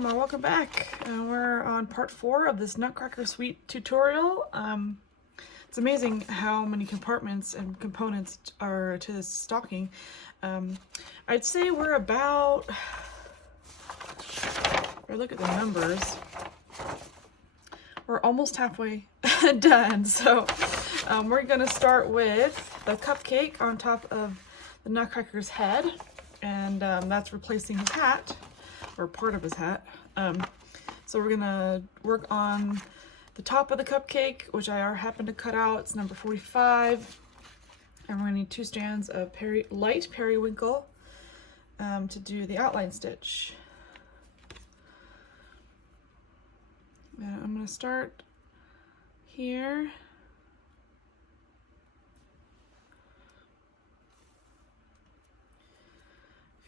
Welcome back. We're on part 4 of this Nutcracker Suite tutorial. It's amazing how many compartments and components are to this stocking. I'd say we're about, if I look at the numbers, we're almost halfway done. So we're gonna start with the cupcake on top of the Nutcracker's head, and that's replacing his hat, or part of his hat. So we're gonna work on the top of the cupcake, which I happen to cut out. It's number 45. And we're gonna need 2 strands of light periwinkle to do the outline stitch. And I'm gonna start here.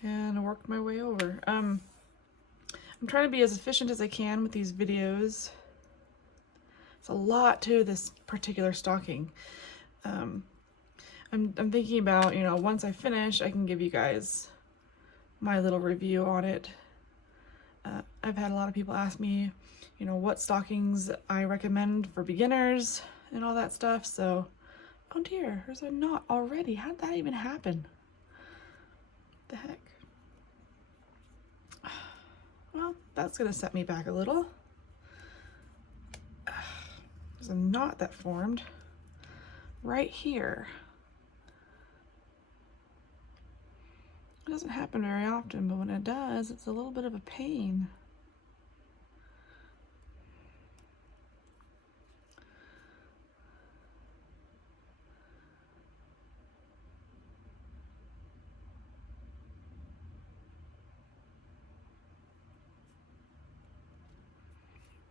And work my way over. I'm trying to be as efficient as I can with these videos. It's a lot to this particular stocking. I'm thinking about, once I finish, I can give you guys my little review on it. I've had a lot of people ask me, what stockings I recommend for beginners and all that stuff. So, oh dear, there's a knot already. How did that even happen? What the heck? Well, that's gonna set me back a little. There's a knot that formed right here. It doesn't happen very often, but when it does, it's a little bit of a pain.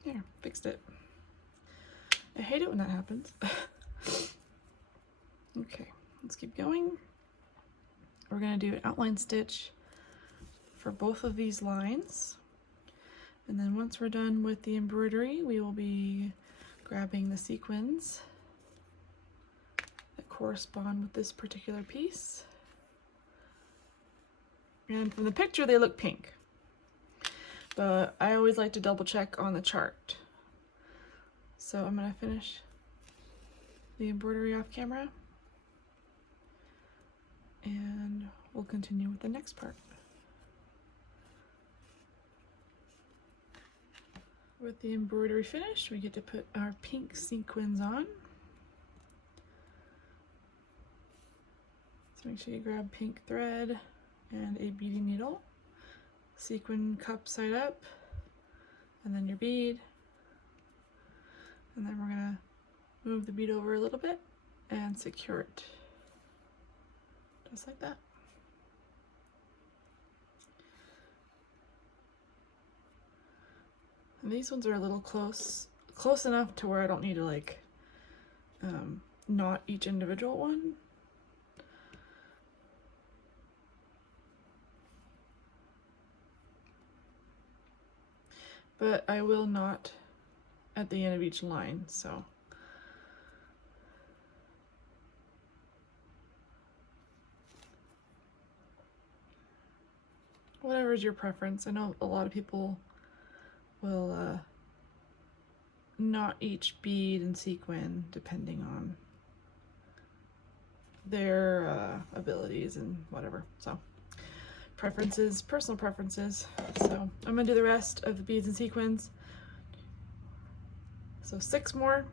There, fixed it. I hate it when that happens. Okay, let's keep going. We're gonna do an outline stitch for both of these lines. And then once we're done with the embroidery, we will be grabbing the sequins that correspond with this particular piece. And from the picture, they look pink. But I always like to double check on the chart. So I'm gonna finish the embroidery off camera, and we'll continue with the next part. With the embroidery finished, we get to put our pink sequins on. So make sure you grab pink thread and a beading needle. Sequin cup side up, and then your bead, and then we're gonna move the bead over a little bit and secure it, just like that. And these ones are a little close enough to where I don't need to knot each individual one. But I will knot at the end of each line, so. Whatever is your preference. I know a lot of people will knot each bead and sequin depending on their abilities and whatever, so. Preferences, personal preferences. So I'm gonna do the rest of the beads and sequins. So 6 more,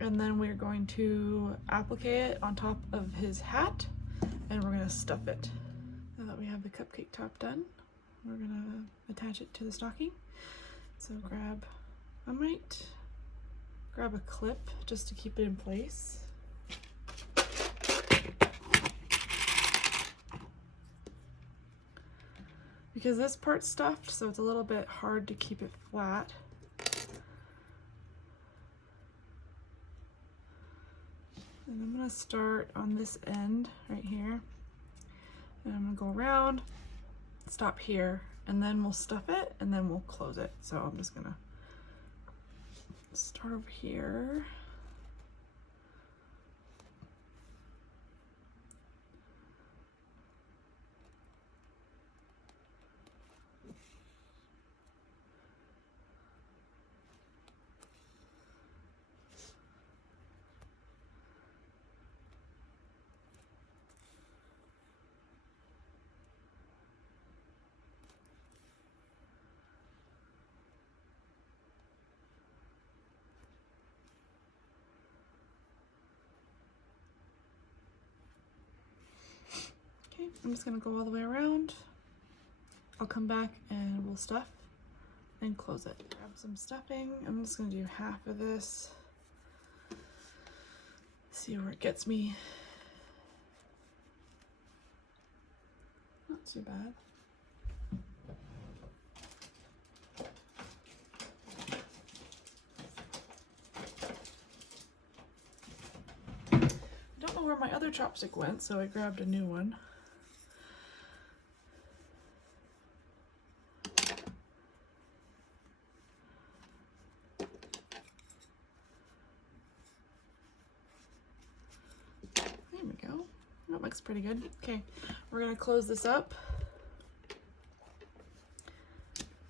and then we're going to applique it on top of his hat, and we're gonna stuff it. Now that we have the cupcake top done, we're gonna attach it to the stocking. So I might grab a clip just to keep it in place. Because this part's stuffed, so it's a little bit hard to keep it flat. And I'm gonna start on this end right here. And I'm gonna go around, stop here, and then we'll stuff it, and then we'll close it. So I'm just gonna start over here. I'm just gonna go all the way around. I'll come back and we'll stuff and close it. Grab some stuffing. I'm just gonna do half of this. See where it gets me. Not too bad. I don't know where my other chopstick went, so I grabbed a new one. There we go. That looks pretty good. Okay, we're gonna close this up.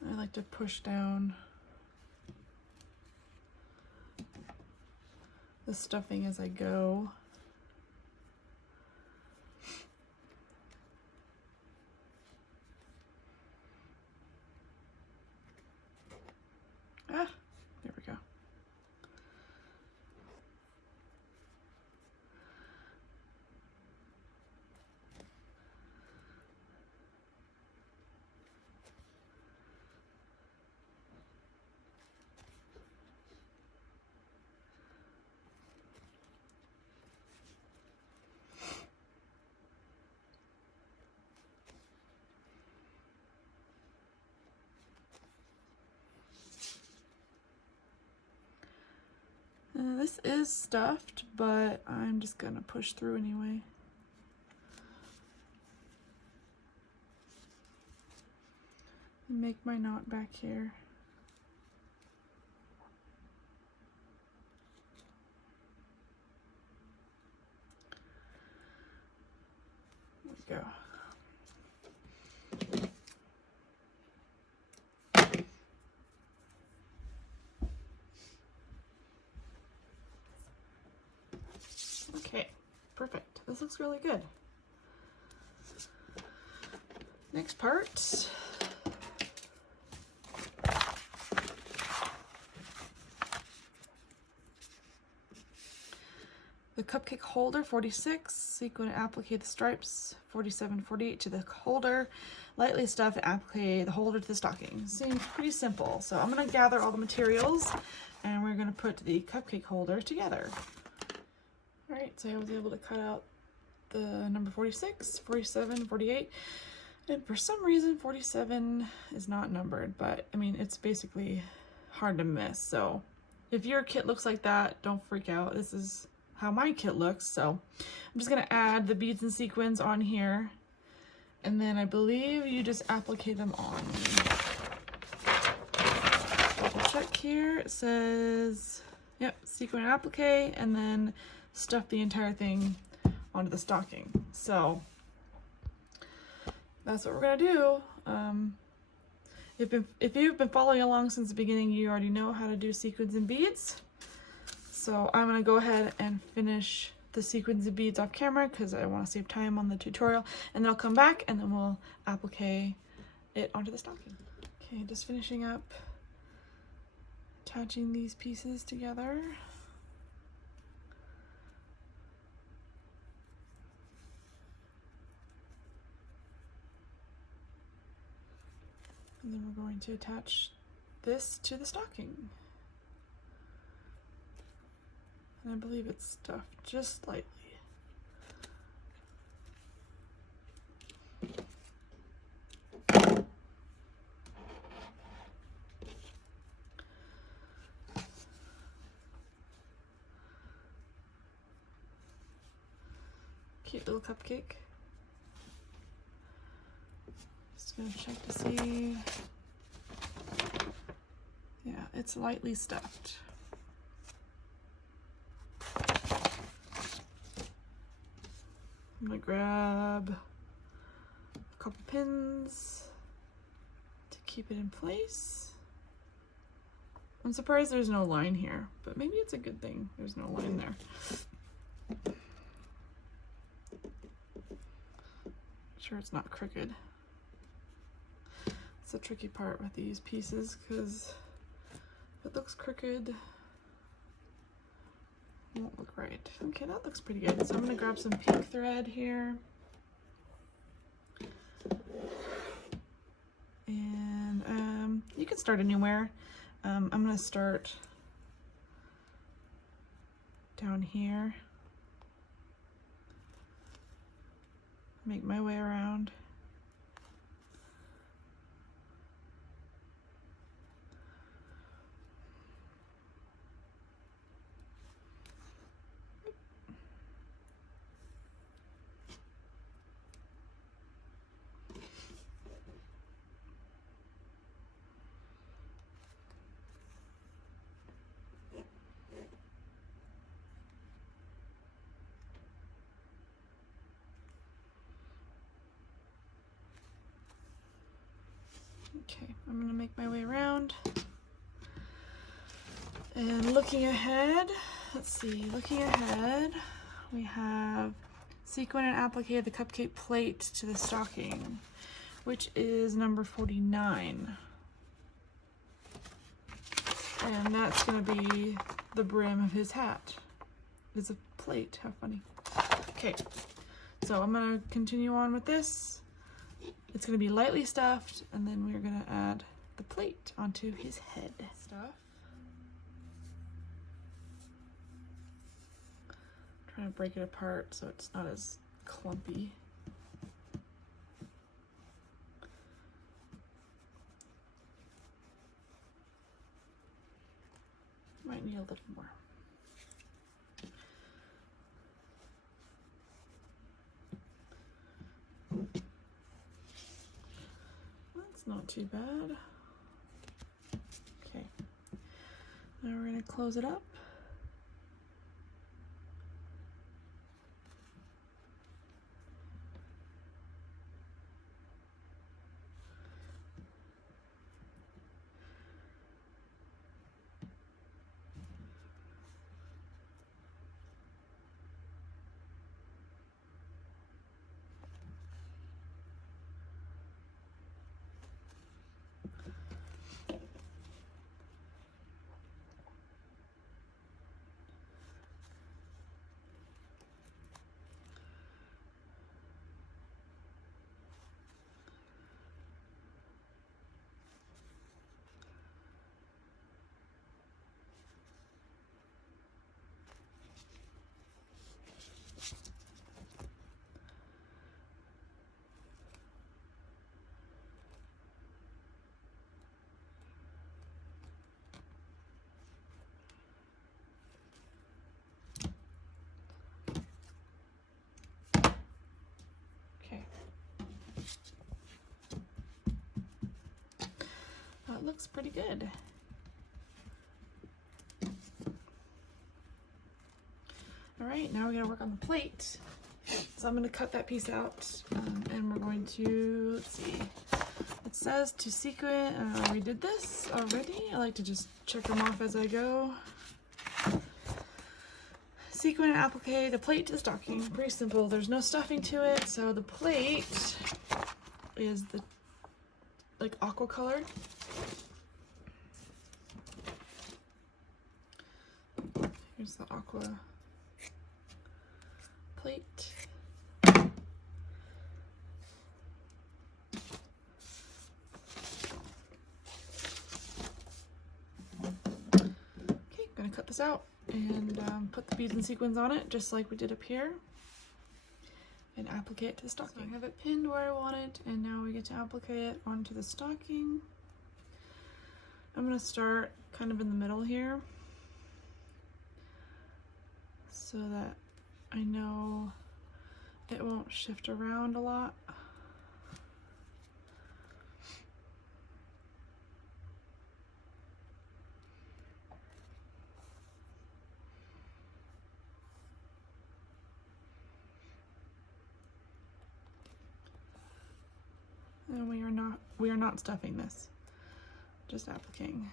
I like to push down the stuffing as I go. Ah, there we go. This is stuffed, but I'm just gonna push through anyway. And make my knot back here. There we go. Okay, perfect. This looks really good. Next part. The cupcake holder, 46, sequin and applique the stripes, 47, 48 to the holder, lightly stuff and applique the holder to the stocking. Seems pretty simple. So I'm gonna gather all the materials and we're gonna put the cupcake holder together. All right, so I was able to cut out the number 46, 47, 48, and for some reason 47 is not numbered, but I mean, it's basically hard to miss. So if your kit looks like that, don't freak out. This is how my kit looks. So I'm just gonna add the beads and sequins on here, and then I believe you just applique them on. Double check here, it says, yep, sequin and applique, and then stuff the entire thing onto the stocking. So that's what we're gonna do. If you've been following along since the beginning, you already know how to do sequins and beads. So I'm gonna go ahead and finish the sequins and beads off camera because I want to save time on the tutorial, and then I'll come back and then we'll applique it onto the stocking. Okay, just finishing up attaching these pieces together. And then we're going to attach this to the stocking. And I believe it's stuffed just slightly. Cute little cupcake. Just gonna check to see. Yeah, it's lightly stuffed. I'm gonna grab a couple pins to keep it in place. I'm surprised there's no line here, but maybe it's a good thing there's no line there. Sure it's not crooked. It's the tricky part with these pieces, because if it looks crooked, it won't look right. Okay, that looks pretty good. So I'm gonna grab some pink thread here. start anywhere. I'm gonna start down here, make my way around. Okay, I'm gonna make my way around. And looking ahead, let's see, looking ahead, we have sequin and applique the cupcake plate to the stocking, which is number 49. And that's gonna be the brim of his hat. It's a plate, how funny. Okay, so I'm gonna continue on with this. It's going to be lightly stuffed, and then we're going to add the plate onto his head. Stuff. Trying to break it apart so it's not as clumpy. Might need a little more. Not too bad. Okay, now we're going to close it up. That looks pretty good. All right, now we gotta work on the plate. So I'm gonna cut that piece out, and we're going to, let's see. It says to sequin, we did this already. I like to just check them off as I go. Sequin and applique the plate to the stocking. Pretty simple. There's no stuffing to it, so the plate is the like aqua colored. Here's the aqua plate. Okay, gonna cut this out and put the beads and sequins on it just like we did up here and applique it to the stocking. So I have it pinned where I want it, and now we get to applique it onto the stocking. I'm gonna start kind of in the middle here so that I know it won't shift around a lot. And we are not stuffing this, just appliquing.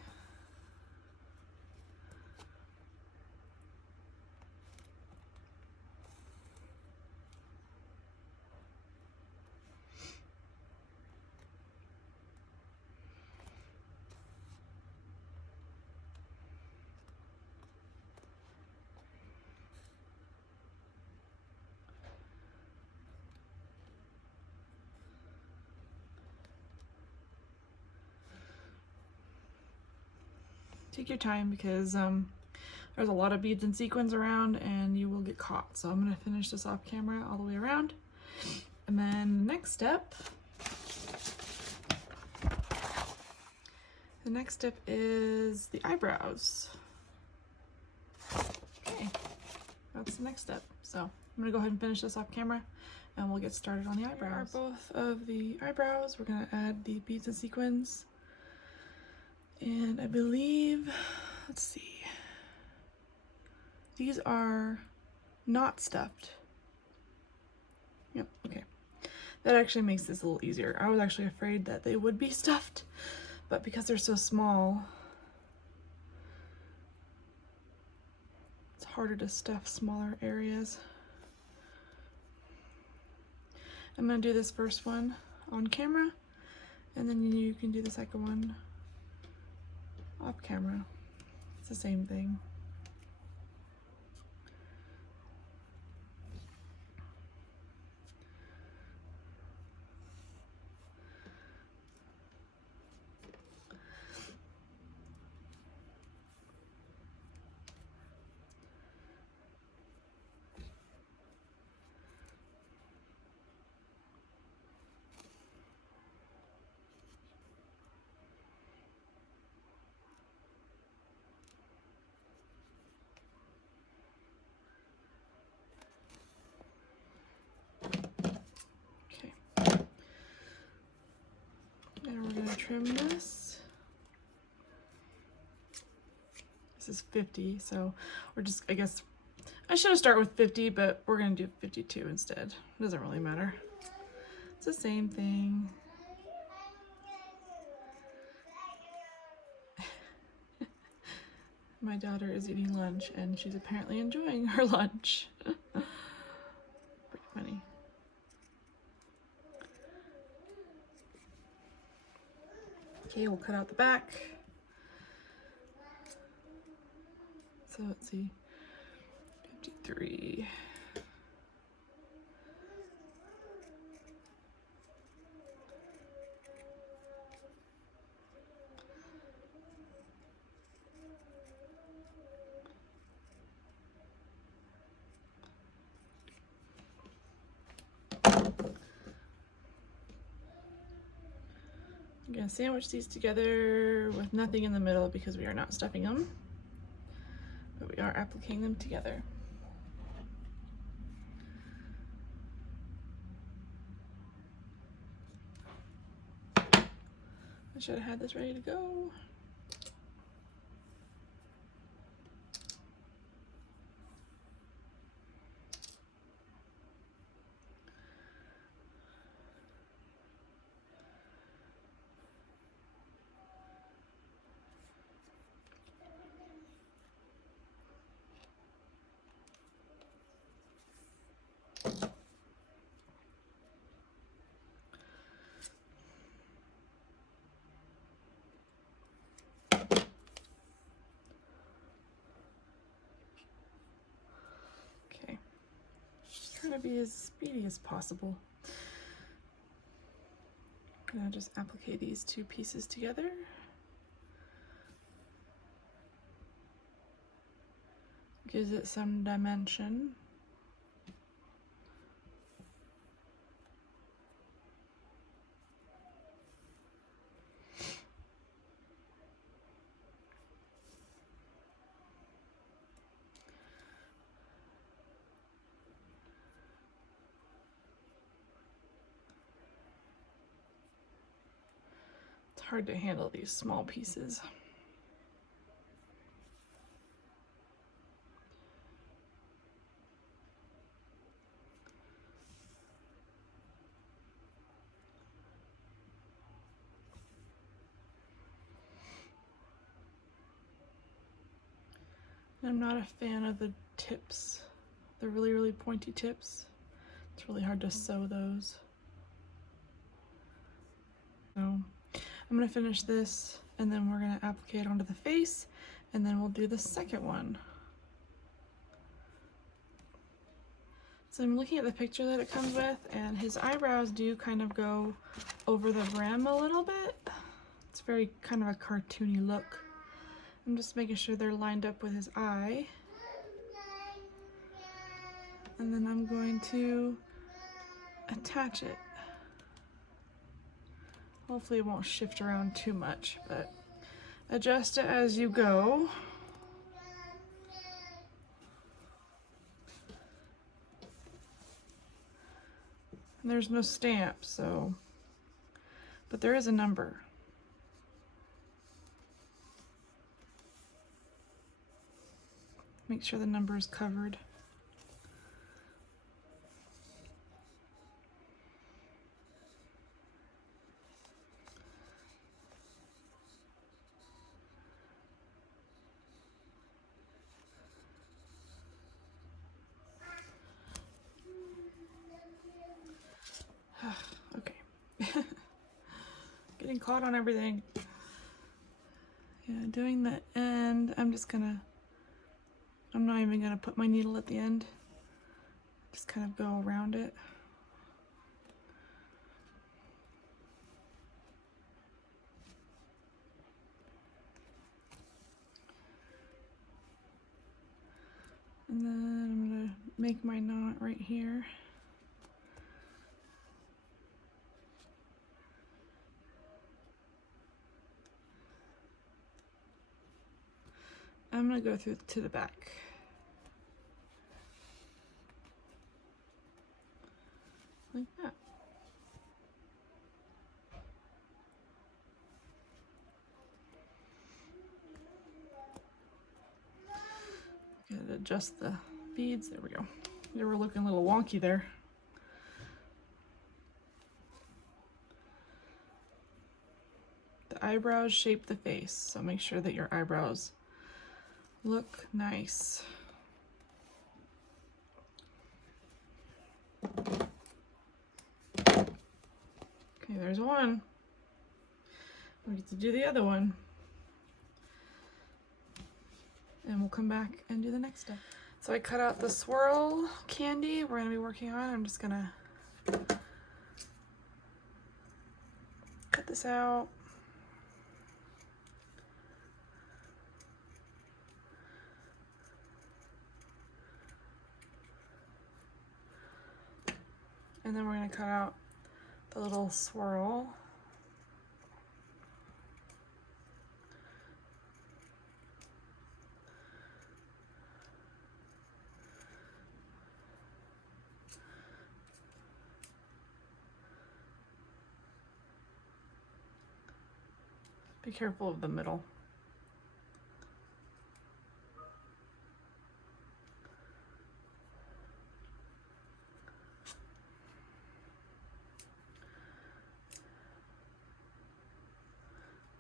take your time because there's a lot of beads and sequins around and you will get caught. So I'm going to finish this off camera all the way around. And then the next step is the eyebrows. Okay, that's the next step. So I'm going to go ahead and finish this off camera and we'll get started on the eyebrows. For both of the eyebrows, we're going to add the beads and sequins. And I believe, let's see, these are not stuffed. Yep, okay. That actually makes this a little easier. I was actually afraid that they would be stuffed, but because they're so small, it's harder to stuff smaller areas. I'm gonna do this first one on camera, and then you can do the second one off camera. It's the same thing. And we're gonna trim this. This is 50, so we're just, I guess, I should have started with 50, but we're gonna do 52 instead. It doesn't really matter. It's the same thing. My daughter is eating lunch and she's apparently enjoying her lunch. Pretty funny. Okay, we'll cut out the back. So let's see, 53. I'm going to sandwich these together with nothing in the middle because we are not stuffing them, but we are appliquing them together. I should have had this ready to go. Trying to be as speedy as possible. I'm gonna just applique these two pieces together. Gives it some dimension. Hard to handle these small pieces. I'm not a fan of the tips, the really pointy tips. It's really hard to sew those. So I'm going to finish this and then we're going to applique it onto the face and then we'll do the second one. So I'm looking at the picture that it comes with and his eyebrows do kind of go over the rim a little bit. It's very kind of a cartoony look. I'm just making sure they're lined up with his eye. And then I'm going to attach it. Hopefully it won't shift around too much, but adjust it as you go. And there's no stamp, so, but there is a number. Make sure the number is covered. Okay. Getting caught on everything. Yeah, doing the end, I'm not even gonna put my needle at the end. Just kind of go around it. And then I'm gonna make my knot right here. I'm gonna go through to the back. Like that. Gotta adjust the beads. There we go. They were looking a little wonky there. The eyebrows shape the face, so make sure that your eyebrows look nice. Okay, there's one. We get to do the other one. And we'll come back and do the next step. So I cut out the swirl candy we're gonna be working on. I'm just gonna cut this out. And then we're gonna cut out the little swirl. Be careful of the middle.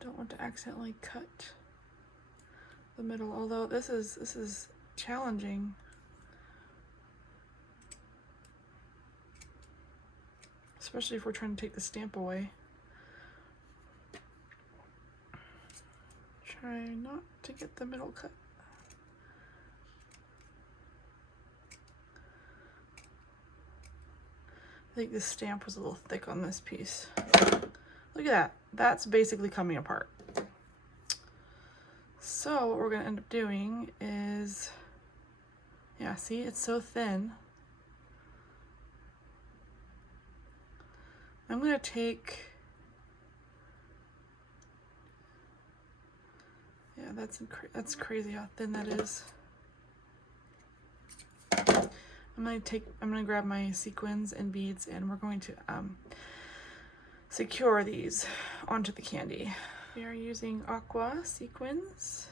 Don't want to accidentally cut the middle, although this is challenging. Especially if we're trying to take the stamp away. Try not to get the middle cut. I think this stamp was a little thick on this piece. Look at that. That's basically coming apart. So what we're gonna end up doing is, yeah, see, it's so thin. I'm gonna take, yeah, that's crazy how thin that is. I'm gonna grab my sequins and beads, and we're going to secure these onto the candy. We are using aqua sequins,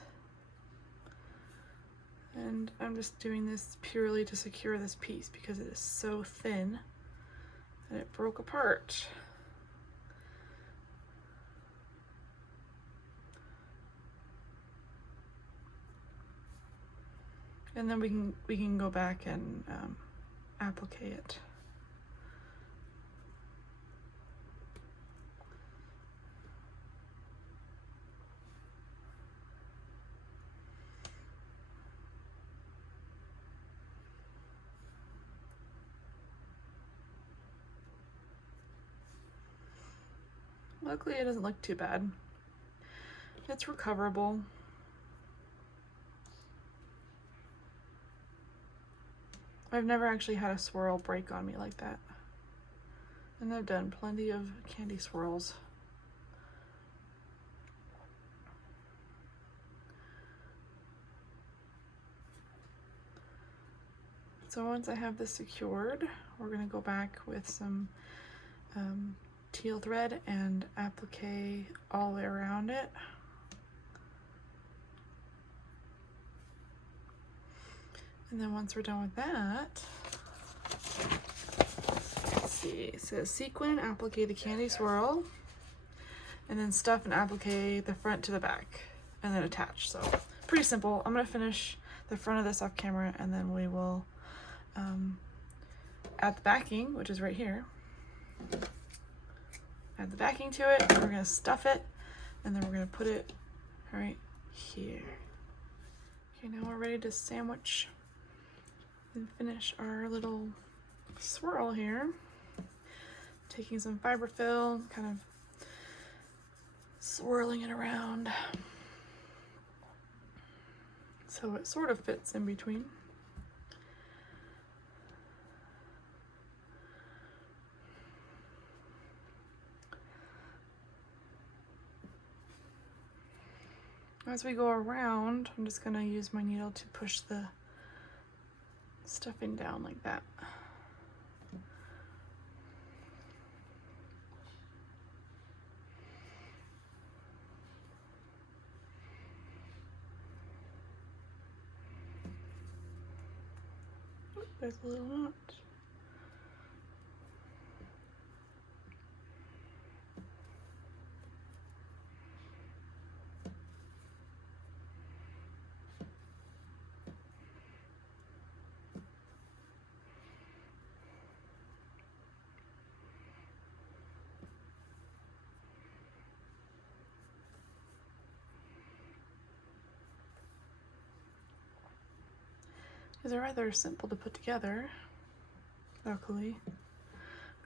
and I'm just doing this purely to secure this piece because it is so thin that it broke apart. And then we can go back and applique it. Luckily, it doesn't look too bad. It's recoverable. I've never actually had a swirl break on me like that. And I've done plenty of candy swirls. So once I have this secured, we're going to go back with some teal thread and applique all the way around it. And then once we're done with that, let's see, it says sequin and applique the candy swirl, and then stuff and applique the front to the back, and then attach. So pretty simple. I'm going to finish the front of this off camera, and then we will add the backing, which is right here. Add the backing to it, we're going to stuff it, and then we're going to put it right here. Okay, now we're ready to sandwich and finish our little swirl here. Taking some fiberfill, kind of swirling it around so it sort of fits in between. As we go around, I'm just going to use my needle to push the stuffing down like that. Oop, there's a little knot. These are rather simple to put together, luckily.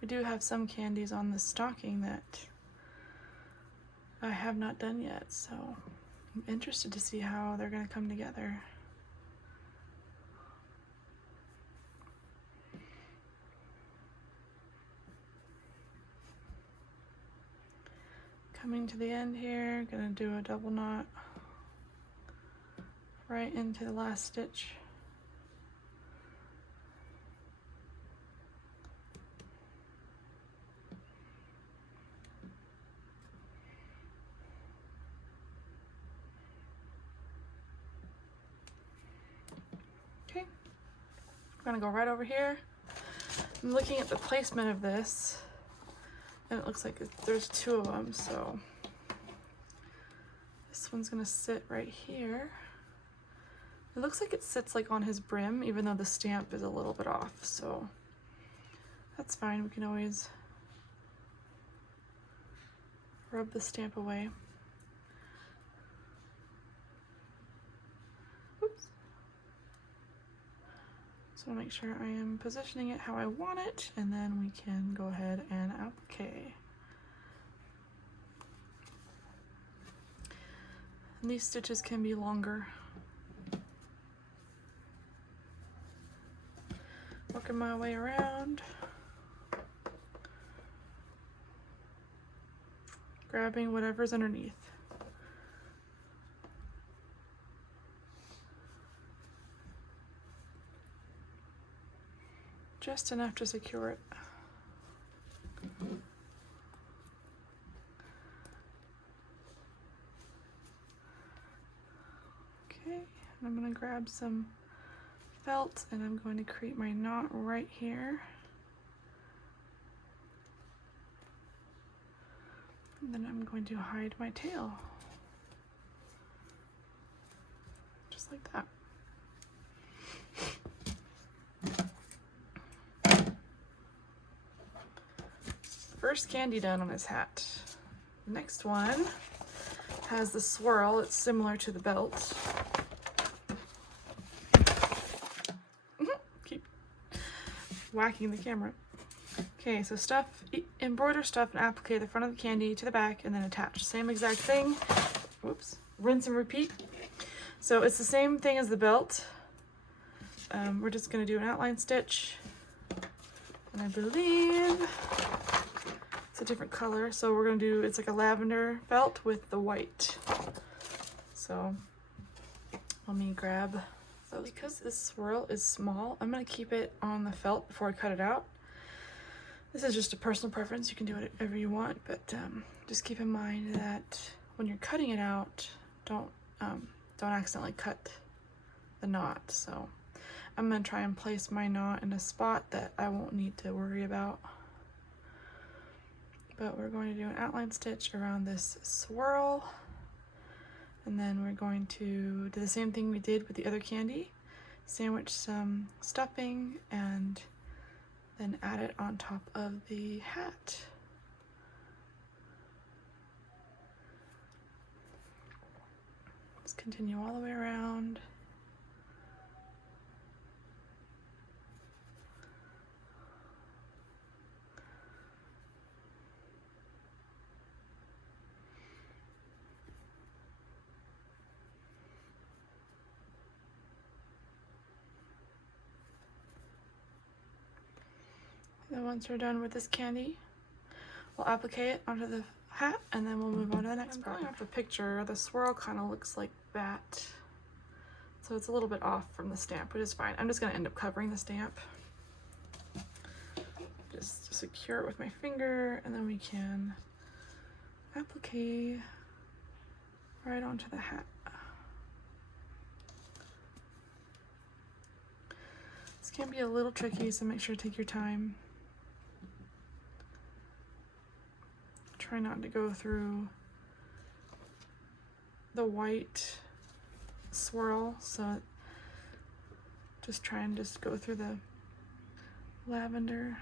We do have some candies on the stocking that I have not done yet, so I'm interested to see how they're going to come together. Coming to the end here, going to do a double knot right into the last stitch. Okay, I'm gonna go right over here. I'm looking at the placement of this, and it looks like there's two of them, so this one's gonna sit right here. It looks like it sits like on his brim, even though the stamp is a little bit off, so that's fine. We can always rub the stamp away. Oops. So I'll make sure I am positioning it how I want it, and then we can go ahead and applique. And these stitches can be longer. Working my way around, grabbing whatever's underneath. Just enough to secure it. Okay, and I'm going to grab some felt, and I'm going to create my knot right here. And then I'm going to hide my tail. Just like that. First candy done on his hat. The next one has the swirl. It's similar to the belt. Whacking the camera. Okay, so stuff, embroider stuff and applique the front of the candy to the back and then attach. Same exact thing. Whoops. Rinse and repeat. So it's the same thing as the belt. we're just going to do an outline stitch, and I believe it's a different color, so we're going to do, it's like a lavender felt with the white. So let me grab those. Because this swirl is small, I'm going to keep it on the felt before I cut it out. This is just a personal preference, you can do whatever you want, but just keep in mind that when you're cutting it out, don't accidentally cut the knot. So I'm going to try and place my knot in a spot that I won't need to worry about. But we're going to do an outline stitch around this swirl, and then we're going to do the same thing we did with the other candy, sandwich some stuffing and then add it on top of the hat. Just continue all the way around. Then once we're done with this candy, we'll applique it onto the hat, and then we'll move on to the next part. Going off the picture, the swirl kind of looks like that, so it's a little bit off from the stamp, which is fine. I'm just going to end up covering the stamp. Just secure it with my finger, and then we can applique right onto the hat. This can be a little tricky, so make sure to take your time. Try not to go through the white swirl, so just try and just go through the lavender.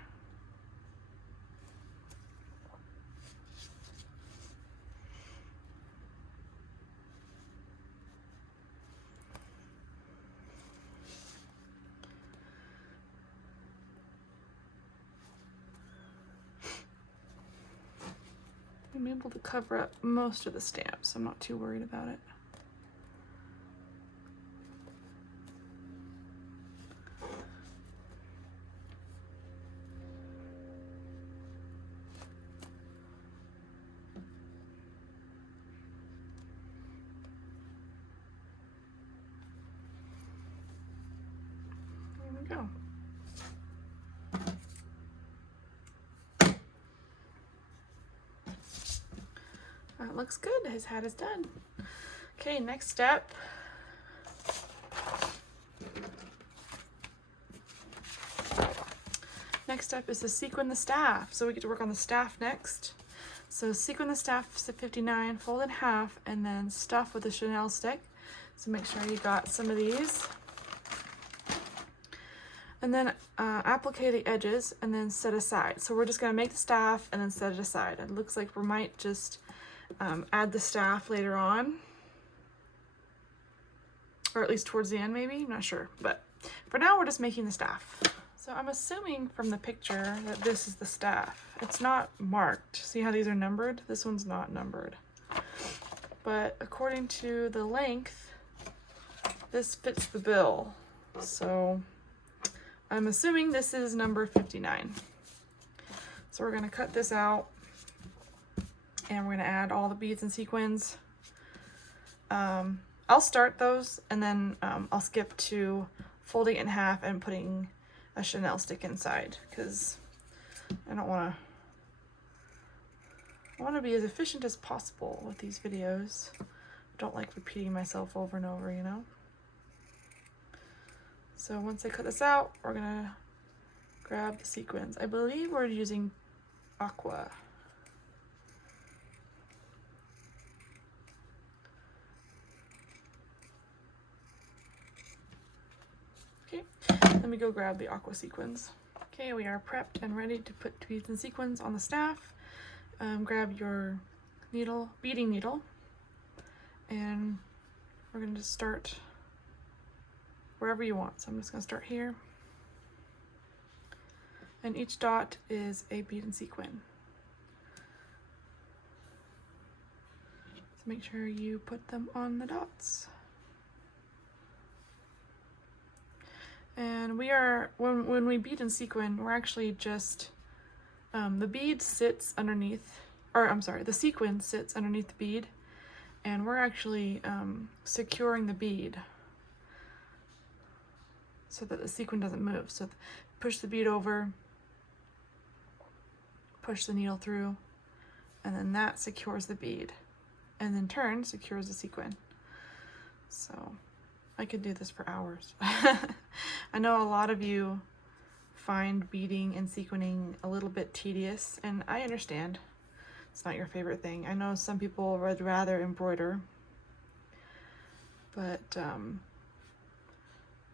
I'm able to cover up most of the stamp, so I'm not too worried about it. There we go. That looks good. His hat is done. Okay, next step. Next step is to sequin the staff. So we get to work on the staff next. So sequin the staff to 59, fold in half, and then stuff with a chenille stick. So make sure you got some of these. And then applique the edges and then set aside. So we're just gonna make the staff and then set it aside. It looks like we might just add the staff later on, or at least towards the end maybe, I'm not sure, but for now we're just making the staff. So I'm assuming from the picture that this is the staff. It's not marked. See how these are numbered? This one's not numbered, but according to the length, this fits the bill. So I'm assuming this is number 59. So we're gonna cut this out, and we're gonna add all the beads and sequins. I'll start those, and then I'll skip to folding it in half and putting a chenille stick inside, because I want to be as efficient as possible with these videos. I don't like repeating myself over and over, you know? So once I cut this out, we're gonna grab the sequins. I believe we're using aqua. Okay, let me go grab the aqua sequins. Okay, we are prepped and ready to put beads and sequins on the staff. Grab your needle, beading needle, and we're going to just start wherever you want. So I'm just going to start here, and each dot is a bead and sequin. So make sure you put them on the dots. And we are, when we bead and sequin, we're actually just, the bead sits underneath, or I'm sorry, the sequin sits underneath the bead, and we're actually securing the bead so that the sequin doesn't move. So push the bead over, push the needle through, and then that secures the bead, and in turn secures the sequin. So I could do this for hours. I know a lot of you find beading and sequining a little bit tedious, and I understand. It's not your favorite thing. I know some people would rather embroider, but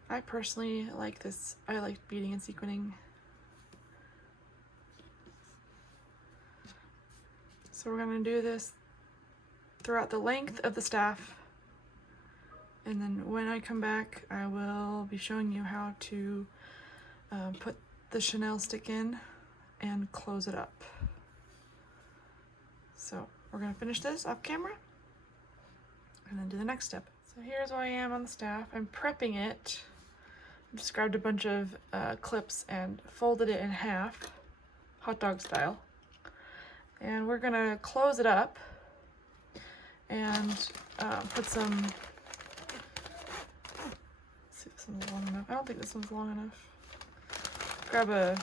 I personally like this. I like beading and sequining. So we're going to do this throughout the length of the staff, and then when I come back I will be showing you how to put the Chanel stick in and close it up. So we're going to finish this off camera and then do the next step. So here's where I am on the staff. I'm prepping it. I just grabbed a bunch of clips and folded it in half, hot dog style. And we're going to close it up and put some, let's see if this one's long enough. I don't think this one's long enough. Grab a,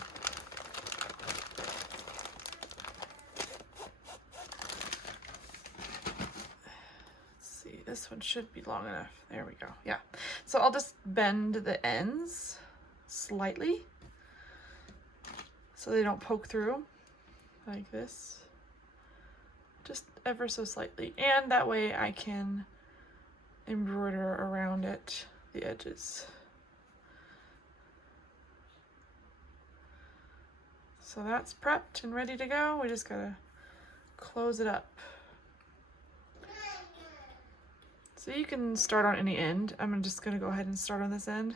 this one should be long enough. There we go. Yeah. So I'll just bend the ends slightly so they don't poke through like this. Just ever so slightly. And that way I can embroider around it, the edges. So that's prepped and ready to go. We just gotta close it up. So you can start on any end. I'm just gonna go ahead and start on this end.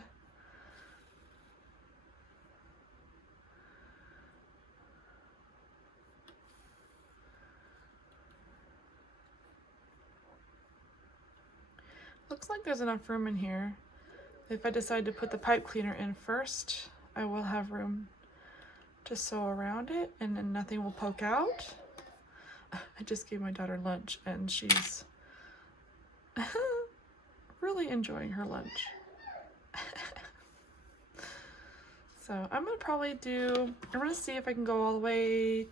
Looks like there's enough room in here. If I decide to put the pipe cleaner in first, I will have room to sew around it and then nothing will poke out. I just gave my daughter lunch and she's really enjoying her lunch. So I'm gonna probably I'm gonna see if I can go all the way,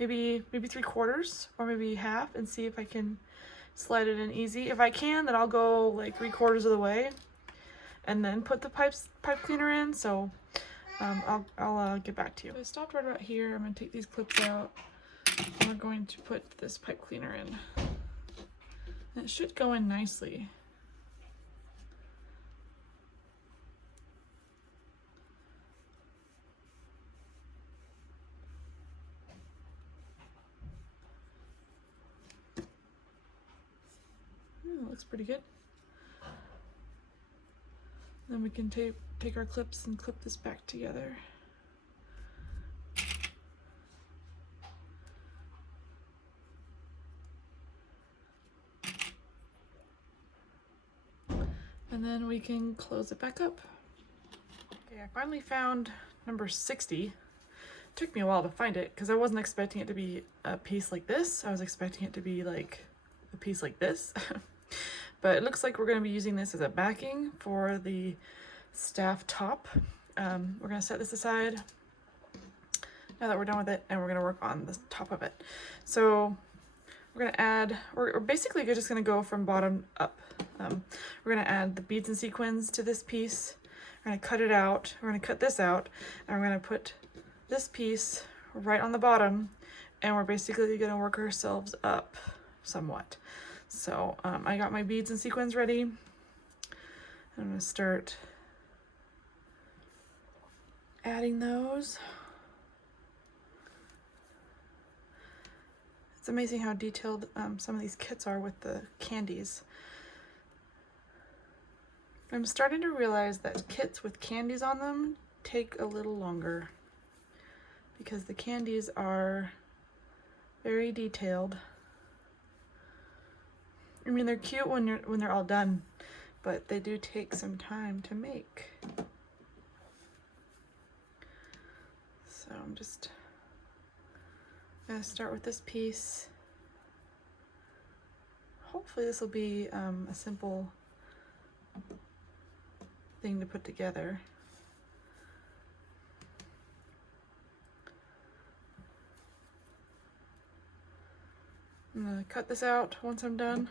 maybe 3/4 or maybe half, and see if I can slide it in easy. If I can, then I'll go like 3/4 of the way and then put the pipe cleaner in. So I'll get back to you. I stopped right about here. I'm gonna take these clips out and we're going to put this pipe cleaner in. And it should go in nicely. It looks pretty good. Then we can take our clips and clip this back together. And then we can close it back up. Okay, I finally found number 60. It took me a while to find it because I wasn't expecting it to be a piece like this. I was expecting it to be like a piece like this. But it looks like we're going to be using this as a backing for the staff top. We're going to set this aside now that we're done with it, and we're going to work on the top of it. So we're going to add, we're basically just going to go from bottom up. We're going to add the beads and sequins to this piece. We're going to cut it out. We're going to cut this out, and we're going to put this piece right on the bottom, and we're basically going to work ourselves up somewhat. So I got my beads and sequins ready. I'm going to start adding those. It's amazing how detailed some of these kits are with the candies. I'm starting to realize that kits with candies on them take a little longer because the candies are very detailed. I mean, they're cute when they're all done, but they do take some time to make. I'm just gonna start with this piece. Hopefully this will be a simple thing to put together. I'm gonna cut this out once I'm done,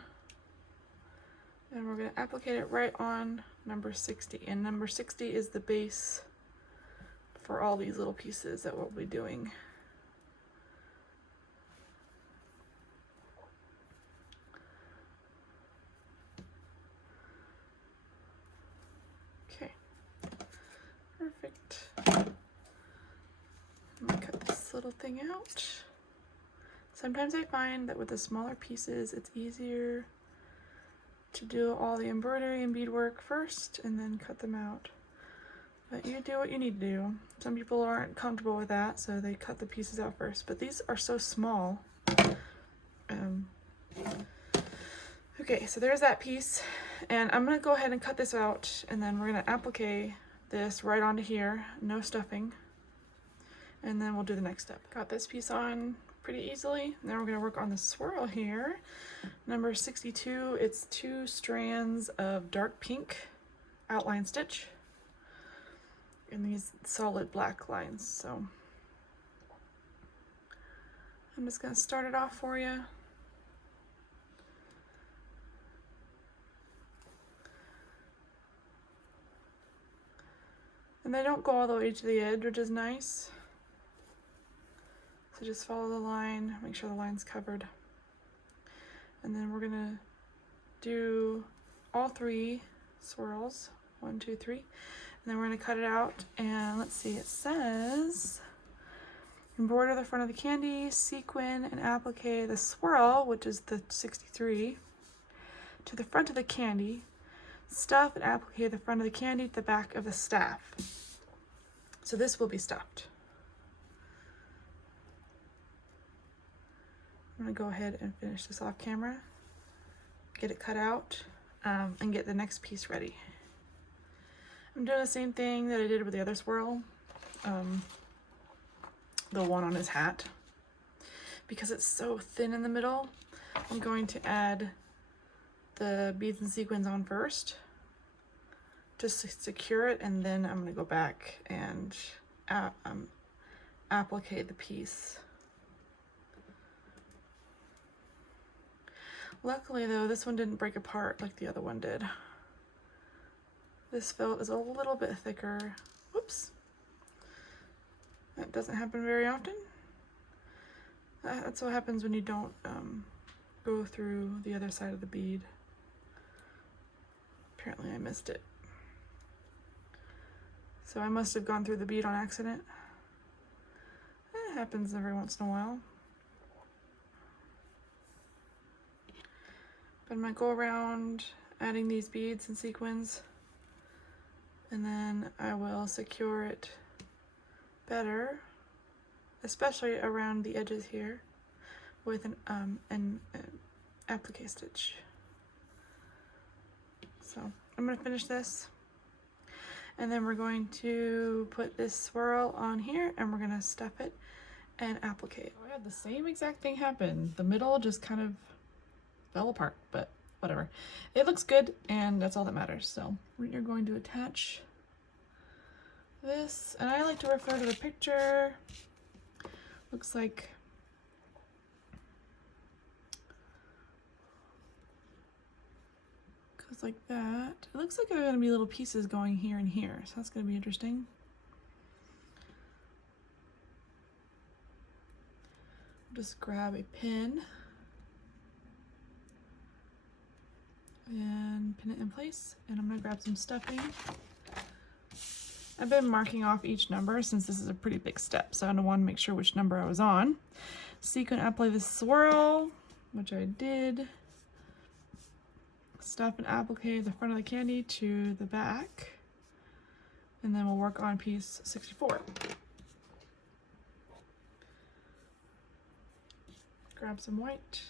and we're gonna applique it right on number 60. And number 60 is the base for all these little pieces that we'll be doing. Okay, perfect. I'm gonna cut this little thing out. Sometimes I find that with the smaller pieces, it's easier to do all the embroidery and beadwork first and then cut them out. But you do what you need to do. Some people aren't comfortable with that, so they cut the pieces out first. But these are so small. Okay, so there's that piece. And I'm gonna go ahead and cut this out, and then we're gonna applique this right onto here, no stuffing. And then we'll do the next step. Got this piece on pretty easily. Now we're gonna work on the swirl here. Number 62, it's 2 strands of dark pink outline stitch in these solid black lines. So I'm just gonna start it off for you. And they don't go all the way to the edge, which is nice. So just follow the line, make sure the line's covered. And then we're gonna do all 3 swirls, 1, 2, 3. And then we're gonna cut it out, and let's see, it says, embroider the front of the candy, sequin and applique the swirl, which is the 63, to the front of the candy, stuff and applique the front of the candy to the back of the staff. So this will be stuffed. I'm gonna go ahead and finish this off camera, get it cut out, and get the next piece ready. I'm doing the same thing that I did with the other swirl, the one on his hat. Because it's so thin in the middle, I'm going to add the beads and sequins on first, just to secure it, and then I'm gonna go back and applique the piece. Luckily though, this one didn't break apart like the other one did. This felt is a little bit thicker. Whoops. That doesn't happen very often. That's what happens when you don't go through the other side of the bead. Apparently I missed it. So I must have gone through the bead on accident. It happens every once in a while. But I'm gonna go around adding these beads and sequins, and then I will secure it better, especially around the edges here, with an applique stitch. So I'm gonna finish this, and then we're going to put this swirl on here, and we're gonna stuff it and applique it. I had the same exact thing happen. The middle just kind of fell apart, but whatever. It looks good, and that's all that matters. So you're going to attach this, and I like to refer to the picture. Looks like goes like that. It looks like there are going to be little pieces going here and here, so that's going to be interesting. Just grab a pin and pin it in place, and I'm going to grab some stuffing. I've been marking off each number since this is a pretty big step, so I want to make sure which number I was on. Sequin applique the swirl, which I did. Stuff and applique the front of the candy to the back, and then we'll work on piece 64. Grab some white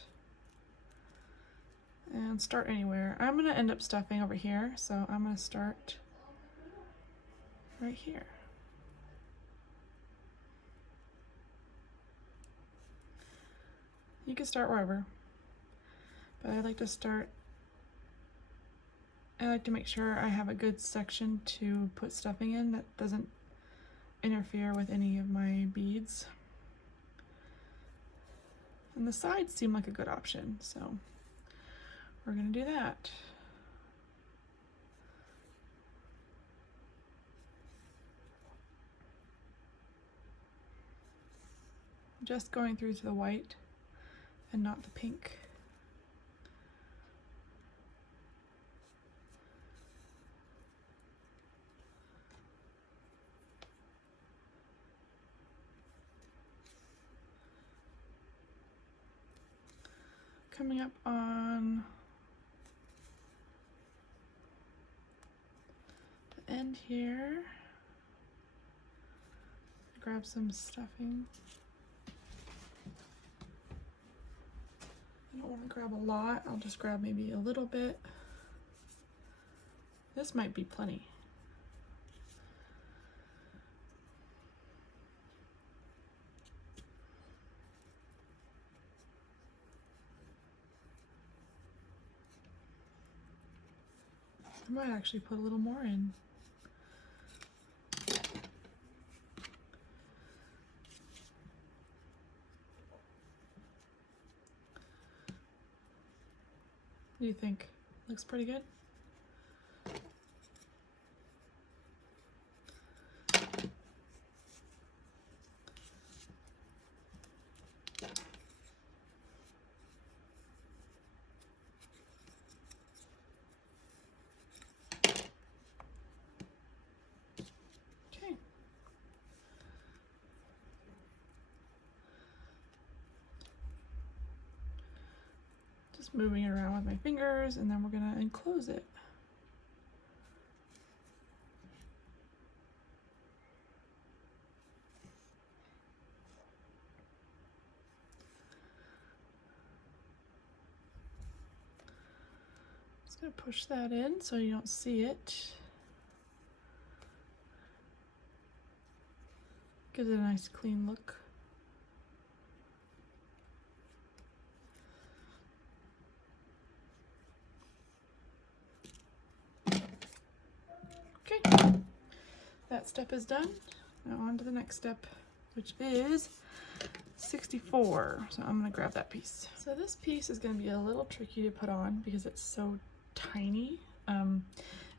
and start anywhere. I'm going to end up stuffing over here, so I'm going to start right here. You can start wherever, but I like to make sure I have a good section to put stuffing in that doesn't interfere with any of my beads. And the sides seem like a good option, so we're gonna do that. Just going through to the white and not the pink. Coming up on the end here, grab some stuffing. I don't want to grab a lot, I'll just grab maybe a little bit. This might be plenty. I might actually put a little more in. What do you think? Looks pretty good? Okay. Just moving it around with my fingers, and then we're gonna enclose it. Just gonna push that in so you don't see it. Gives it a nice clean look. Okay, that step is done. Now on to the next step, which is 64. So I'm gonna grab that piece. So this piece is gonna be a little tricky to put on because it's so tiny.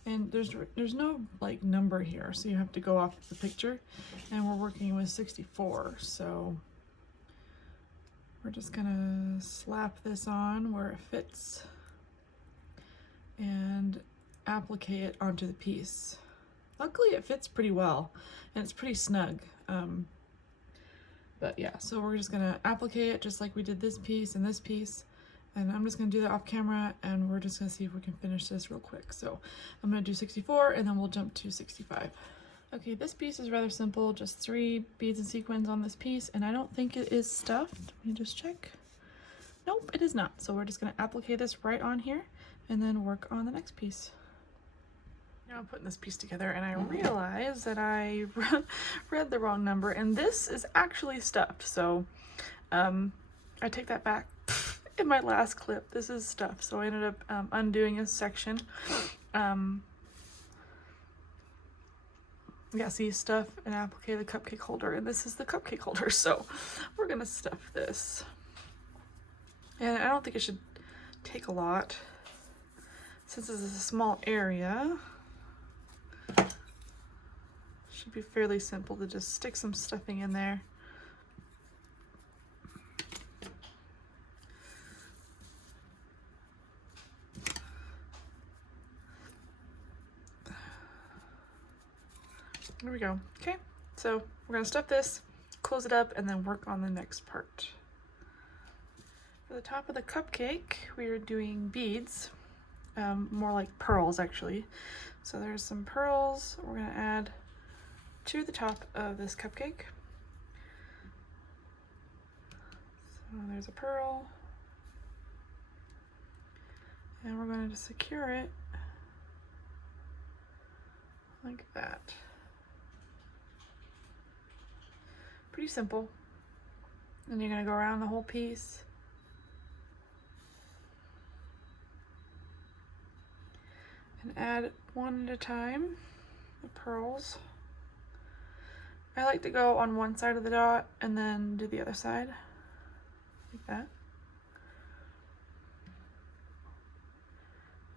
And there's no like number here, so you have to go off the picture, and we're working with 64, so we're just gonna slap this on where it fits and applique it onto the piece. Luckily it fits pretty well and it's pretty snug, but yeah, so we're just gonna applique it just like we did this piece and this piece. And I'm just gonna do that off camera, and we're just gonna see if we can finish this real quick. So I'm gonna do 64 and then we'll jump to 65. Okay, this piece is rather simple, just 3 beads and sequins on this piece, and I don't think it is stuffed. Let me just check. Nope, it is not. So we're just gonna applique this right on here and then work on the next piece. Now I'm putting this piece together and I realize that I read the wrong number, and this is actually stuffed. So I take that back. In my last clip, this is stuffed, so I ended up undoing a section. Yeah, see, stuff and applique the cupcake holder, and this is the cupcake holder, so we're gonna stuff this. And I don't think it should take a lot, since this is a small area. Should be fairly simple to just stick some stuffing in there. There we go. Okay, so we're gonna stuff this, close it up, and then work on the next part. For the top of the cupcake, we are doing beads, more like pearls actually. So there's some pearls we're gonna add to the top of this cupcake. So there's a pearl, and we're going to secure it like that. Pretty simple. And you're going to go around the whole piece And add one at a time, the pearls. I like to go on one side of the dot and then do the other side, like that.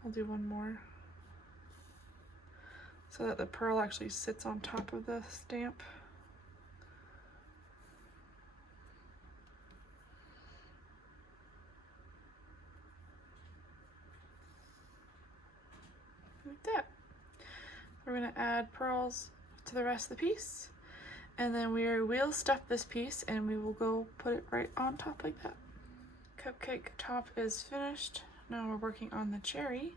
I'll do one more so that the pearl actually sits on top of the stamp. Like that. We're going to add pearls to the rest of the piece, and then we'll stuff this piece and we will go put it right on top like that. Cupcake top is finished. Now we're working on the cherry.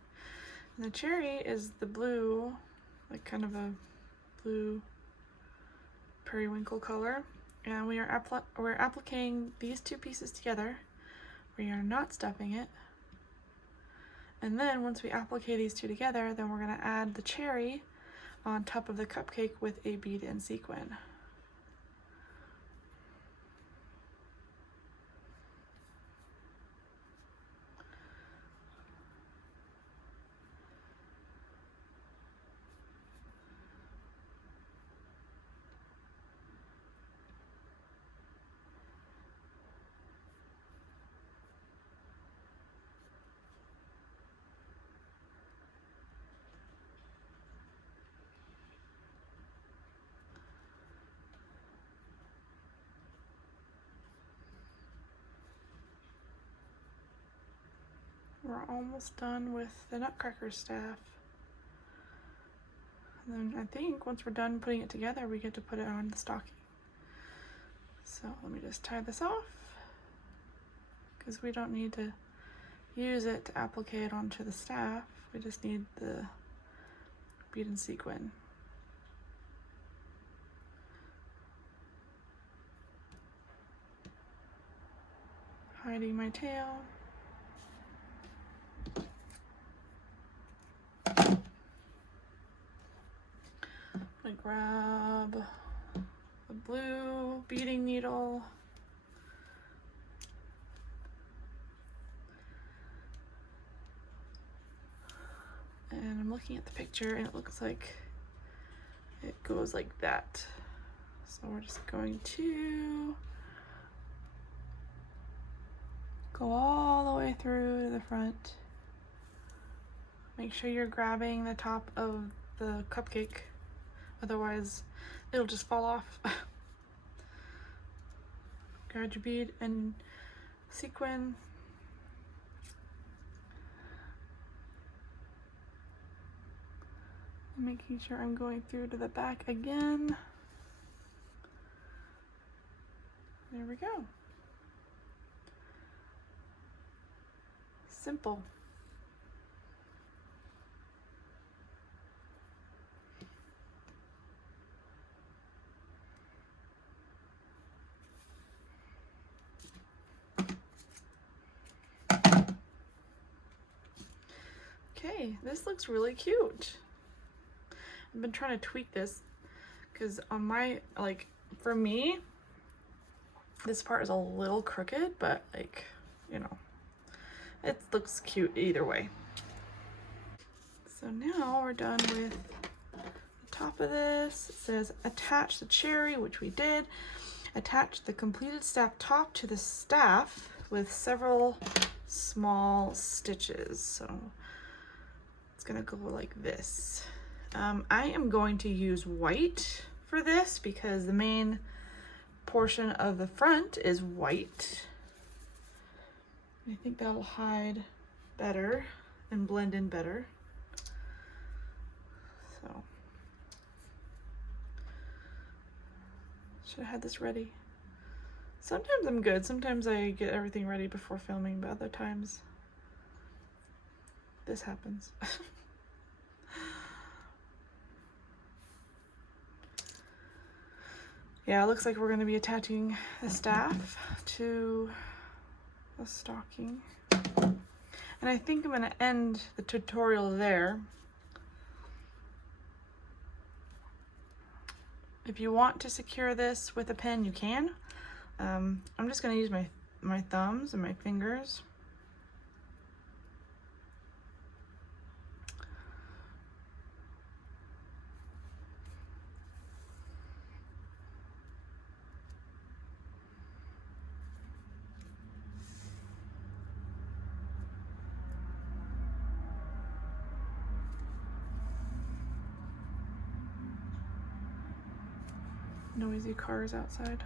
And the cherry is the blue, like kind of a blue periwinkle color. And we're appliquing these two pieces together. We are not stuffing it. And then once we applique these two together, then we're going to add the cherry on top of the cupcake with a bead and sequin. We're almost done with the Nutcracker staff. And then I think once we're done putting it together, we get to put it on the stocking. So let me just tie this off, because we don't need to use it to applique it onto the staff. We just need the bead and sequin. Hiding my tail. I grab the blue beading needle. And I'm looking at the picture and it looks like it goes like that. So we're just going to go all the way through to the front. Make sure you're grabbing the top of the cupcake, otherwise it'll just fall off. Grab your bead and sequin. Making sure I'm going through to the back again. There we go. Simple. Okay, this looks really cute. I've been trying to tweak this because on my, like, for me, this part is a little crooked, but like, you know, it looks cute either way. So now we're done with the top of this. It says attach the cherry, which we did. Attach the completed staff top to the staff with several small stitches. So it's gonna go like this. I am going to use white for this because the main portion of the front is white. I think that'll hide better and blend in better. So, should have had this ready. Sometimes I'm good, sometimes I get everything ready before filming, but other times this happens. Yeah, it looks like we're going to be attaching the staff to the stocking. And I think I'm going to end the tutorial there. If you want to secure this with a pin, you can. I'm just going to use my thumbs and my fingers. noisy cars outside.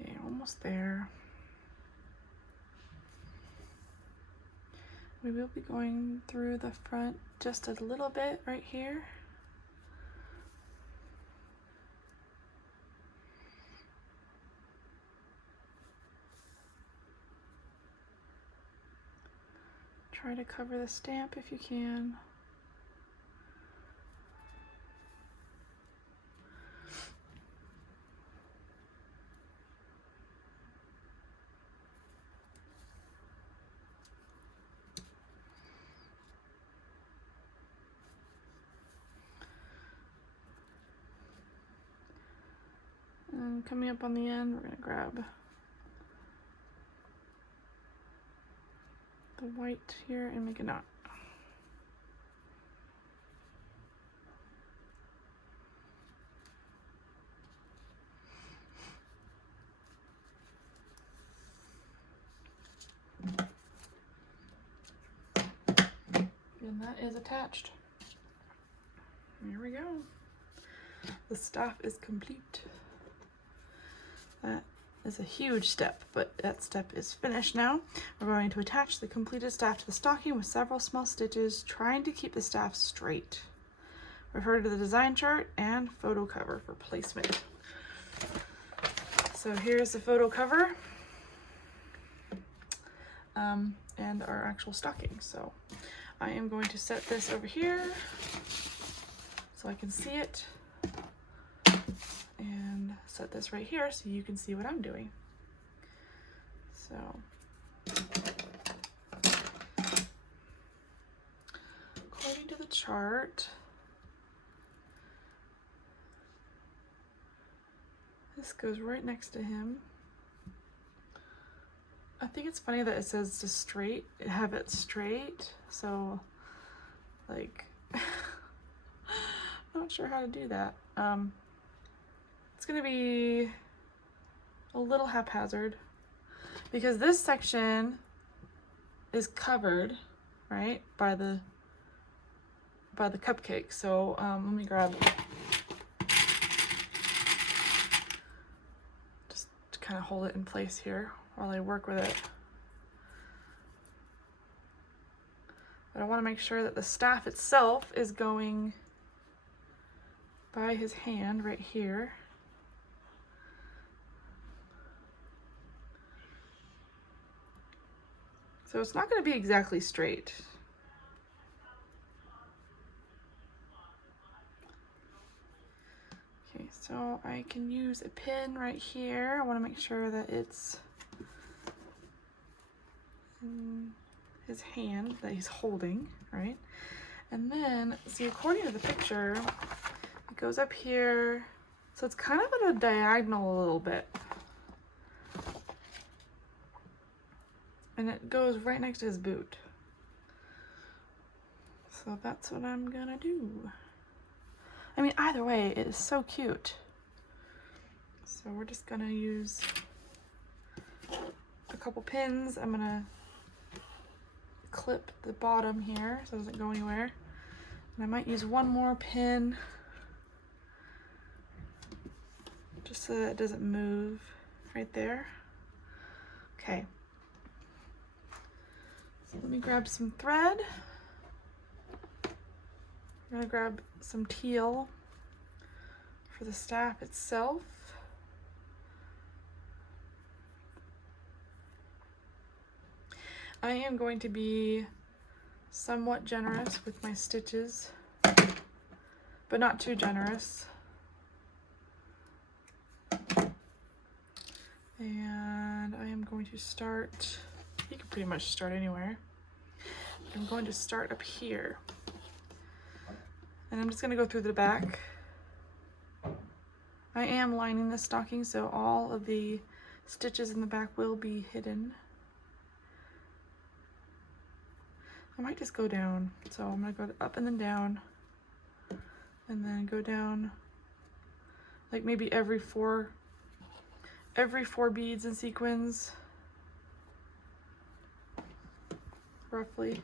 Okay, almost there. We will be going through the front just a little bit right here. Try to cover the stamp if you can. And coming up on the end, we're gonna grab the white here and make a knot. And that is attached. Here we go. The staff is complete. That is a huge step, but that step is finished now. We're going to attach the completed staff to the stocking with several small stitches, trying to keep the staff straight. Refer to the design chart and photo cover for placement. So here's the photo cover and our actual stocking. So I am going to set this over here so I can see it, and set this right here so you can see what I'm doing. So according to the chart, this goes right next to him. I think it's funny that it says to straight, have it straight. So like, not sure how to do that. It's gonna be a little haphazard because this section is covered, right, by the cupcake. So let me grab, just to kind of hold it in place here while I work with it. But I want to make sure that the staff itself is going by his hand right here. So it's not going to be exactly straight. Okay, so I can use a pin right here. I want to make sure that it's in his hand that he's holding, right? And then, see, according to the picture, it goes up here. So it's kind of at a diagonal a little bit. And it goes right next to his boot. So that's what I'm gonna do. I mean, either way, it is so cute. So we're just gonna use a couple pins. I'm gonna clip the bottom here so it doesn't go anywhere. And I might use one more pin just so that it doesn't move right there. Okay. So let me grab some thread. I'm gonna grab some teal for the staff itself. I am going to be somewhat generous with my stitches, but not too generous. And I am going to start, you can pretty much start anywhere. I'm going to start up here. And I'm just going to go through the back. I am lining the stocking, so all of the stitches in the back will be hidden. I might just go down. So I'm gonna go up and then down, and then go down like maybe every four beads in sequins, roughly.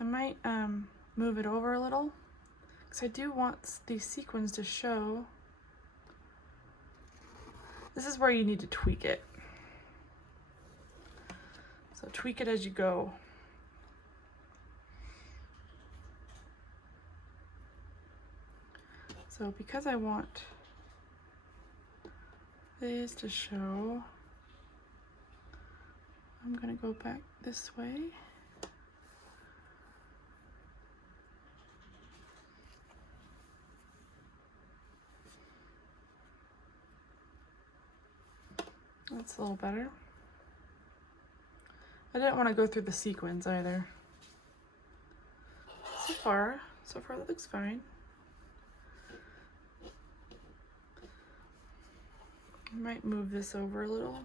I might move it over a little because I do want these sequins to show. This is where you need to tweak it. So tweak it as you go. So because I want this to show, I'm gonna go back this way. That's a little better. I didn't want to go through the sequins either. So far that looks fine. I might move this over a little.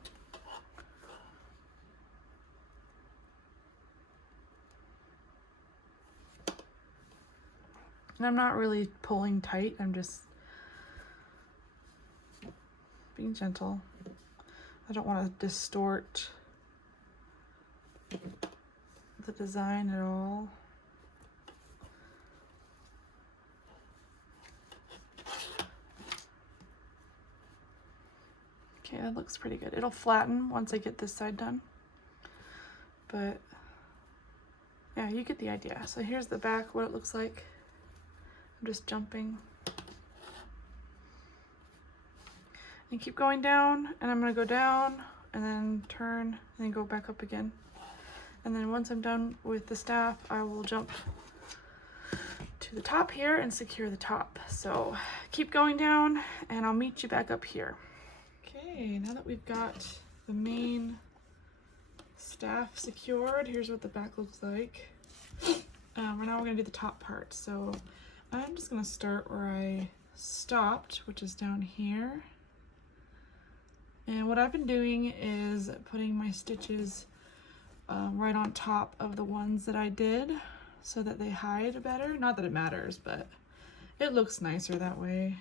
And I'm not really pulling tight, I'm just being gentle. I don't want to distort the design at all. Okay, that looks pretty good. It'll flatten once I get this side done. But yeah, you get the idea. So here's the back, what it looks like. I'm just jumping. And keep going down, and I'm gonna go down and then turn and then go back up again. And then once I'm done with the staff, I will jump to the top here and secure the top. So keep going down and I'll meet you back up here. Okay, now that we've got the main staff secured, here's what the back looks like. Now we're gonna do the top part. So I'm just gonna start where I stopped, which is down here. And what I've been doing is putting my stitches right on top of the ones that I did so that they hide better. Not that it matters, but it looks nicer that way.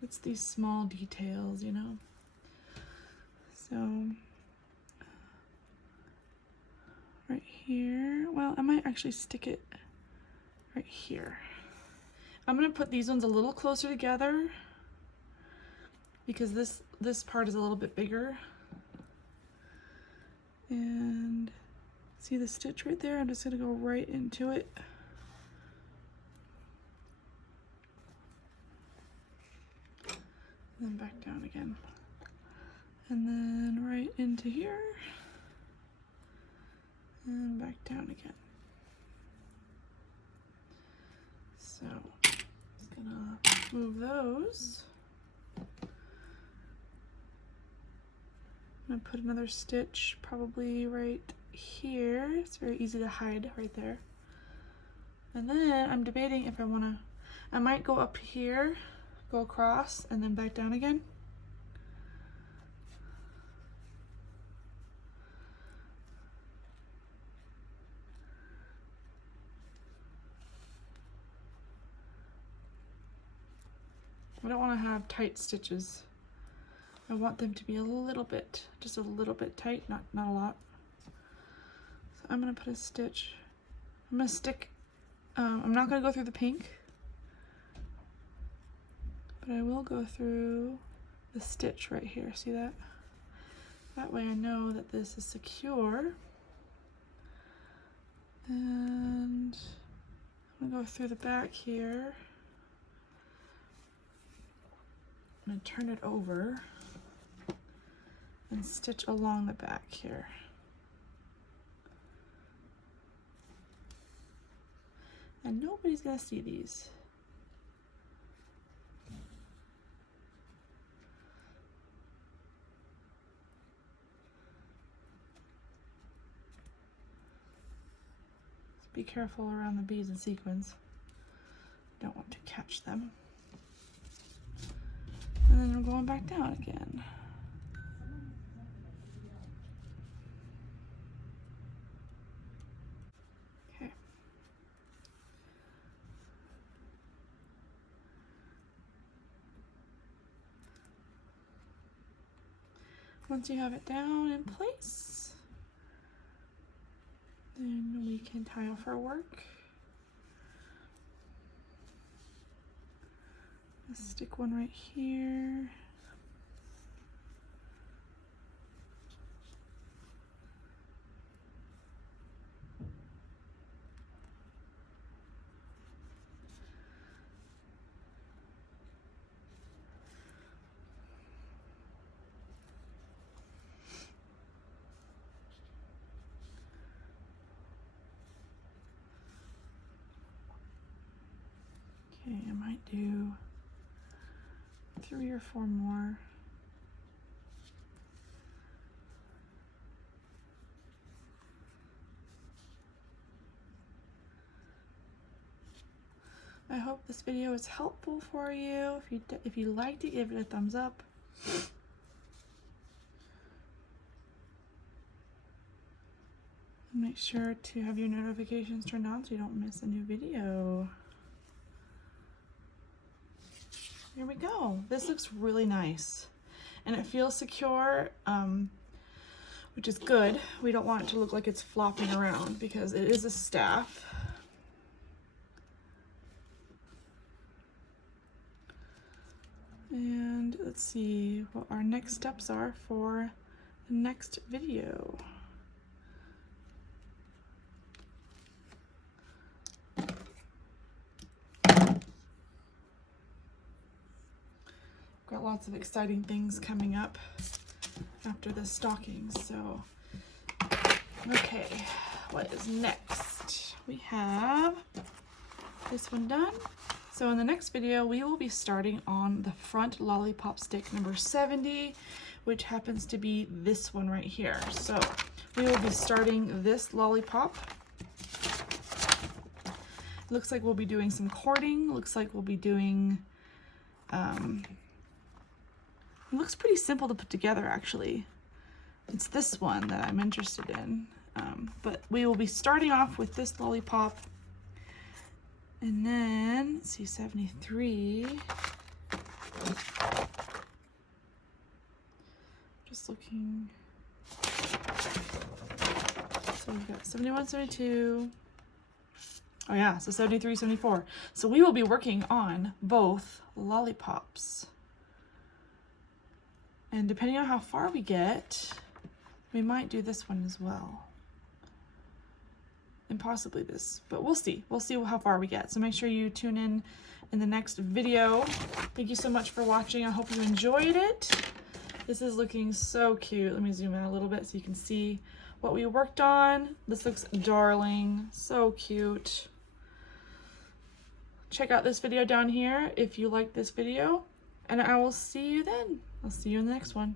It's these small details, you know. So right here, well, I might actually stick it right here. I'm gonna put these ones a little closer together because this part is a little bit bigger. And see the stitch right there? I'm just gonna go right into it. And then back down again. And then right into here. And back down again. So, just gonna move those. I'm gonna put another stitch probably right here. It's very easy to hide right there. And then I'm debating if I might go up here, go across, and then back down again. I don't want to have tight stitches. I want them to be a little bit, just a little bit tight, not a lot. So I'm gonna put a stitch. I'm gonna stick, I'm not gonna go through the pink, but I will go through the stitch right here. See that? That way I know that this is secure. And I'm gonna go through the back here. I'm gonna turn it over and stitch along the back here. And nobody's gonna see these. Be careful around the beads and sequins. Don't want to catch them. And then we're going back down again. Okay. Once you have it down in place, then we can tie off our work. Let's stick one right here. Okay, I might do 3 or 4 more. I hope this video is helpful for you. If you liked it, give it a thumbs up. Make sure to have your notifications turned on so you don't miss a new video. Here we go. This looks really nice and it feels secure, which is good. We don't want it to look like it's flopping around because it is a staff. And let's see what our next steps are for the next video. Got lots of exciting things coming up after the stockings, so okay, what is next? We have this one done. So in the next video, we will be starting on the front lollipop stick number 70, which happens to be this one right here. So we will be starting this lollipop. Looks like we'll be doing some cording. Looks like we'll be doing, it looks pretty simple to put together, actually. It's this one that I'm interested in. But we will be starting off with this lollipop. And then, let's see, 73. Just looking. So we've got 71, 72. Oh yeah, so 73, 74. So we will be working on both lollipops. And depending on how far we get, we might do this one as well. And possibly this, but we'll see. We'll see how far we get. So make sure you tune in the next video. Thank you so much for watching. I hope you enjoyed it. This is looking so cute. Let me zoom out a little bit so you can see what we worked on. This looks darling, so cute. Check out this video down here if you like this video, and I will see you then. I'll see you in the next one.